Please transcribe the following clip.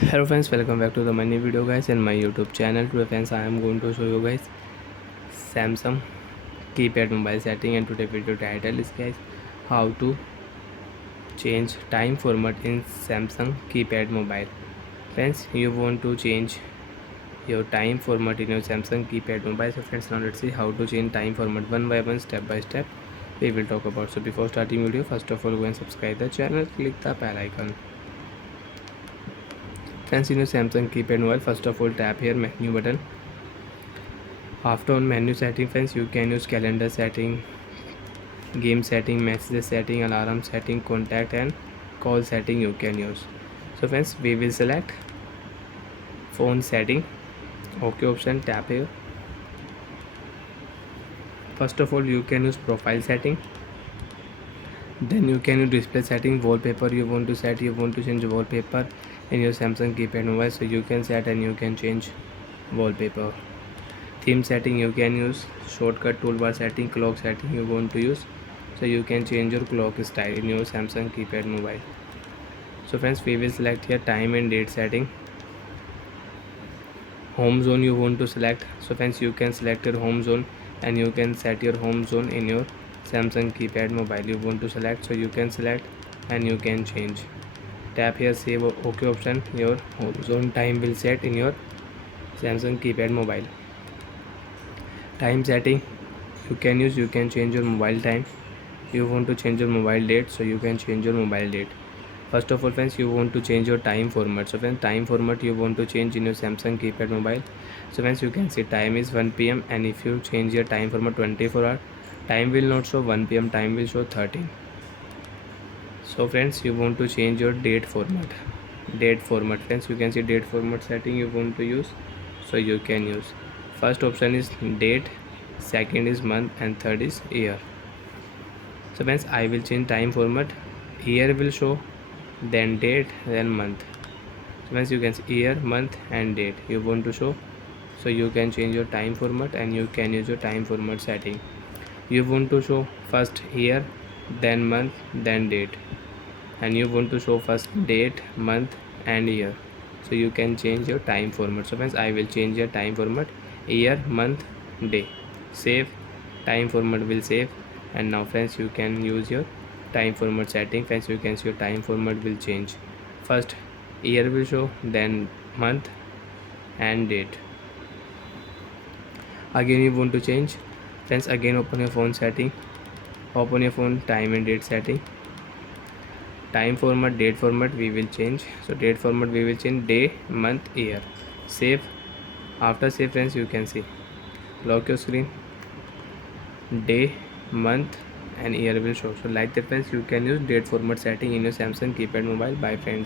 Hello friends, welcome back to the my new video guys in my YouTube channel. Today friends, I am going to show you guys Samsung keypad mobile setting, and today video title is guys how to change time format in Samsung keypad mobile. Friends, you want to change your time format in your Samsung keypad mobile. So friends, now let's see how to change time format one by one, step by step. We will talk about. So before starting video, first of all go and subscribe the channel, click the bell icon. Friends, in your Samsung keypad mobile, first of all tap here menu button. After on menu setting friends, you can use calendar setting, game setting, messages setting, alarm setting, contact and call setting you can use. So friends, we will select phone setting. OK option, tap here. First of all you can use profile setting, then you can use display setting, wallpaper you want to set, you want to change wallpaper in your Samsung keypad mobile, so you can set and you can change wallpaper. Theme setting you can use, shortcut toolbar setting, clock setting you want to use, so you can change your clock style in your Samsung keypad mobile. So friends, we will select here time and date setting. Home zone you want to select, so friends you can select your home zone and you can set your home zone in your Samsung keypad mobile you want to select, so you can select and you can change. Tap here save OK option, your home zone time will set in your Samsung keypad mobile. Time setting you can use, you can change your mobile time. You want to change your mobile date, so you can change your mobile date. First of all friends, you want to change your time format. So friends, time format you want to change in your Samsung keypad mobile. So friends, you can see time is 1 p.m. and if you change your time format 24 hour, time will not show 1 p.m, time will show 13. So friends, you want to change your date format. Date format friends, you can see date format setting you want to use, so you can use. First option is date, second is month and third is year. So friends, I will change time format. Year will show, then date, then month. So friends, you can see year, month and date you want to show, so you can change your time format and you can use your time format setting. You want to show first year, then month, then date, and you want to show first date, month and year, so you can change your time format. So friends, I will change your time format year, month, day. Save, time format will save, and now friends you can use your time format setting. Friends, you can see your time format will change. First year will show, then month and date. Again you want to change friends, again open your phone setting, open your phone time and date setting. Time format, date format we will change, so date format we will change day, month, year. Save. After save friends, you can see lock your screen, day, month and year will show. So like that friends, you can use date format setting in your Samsung keypad mobile. Bye friends.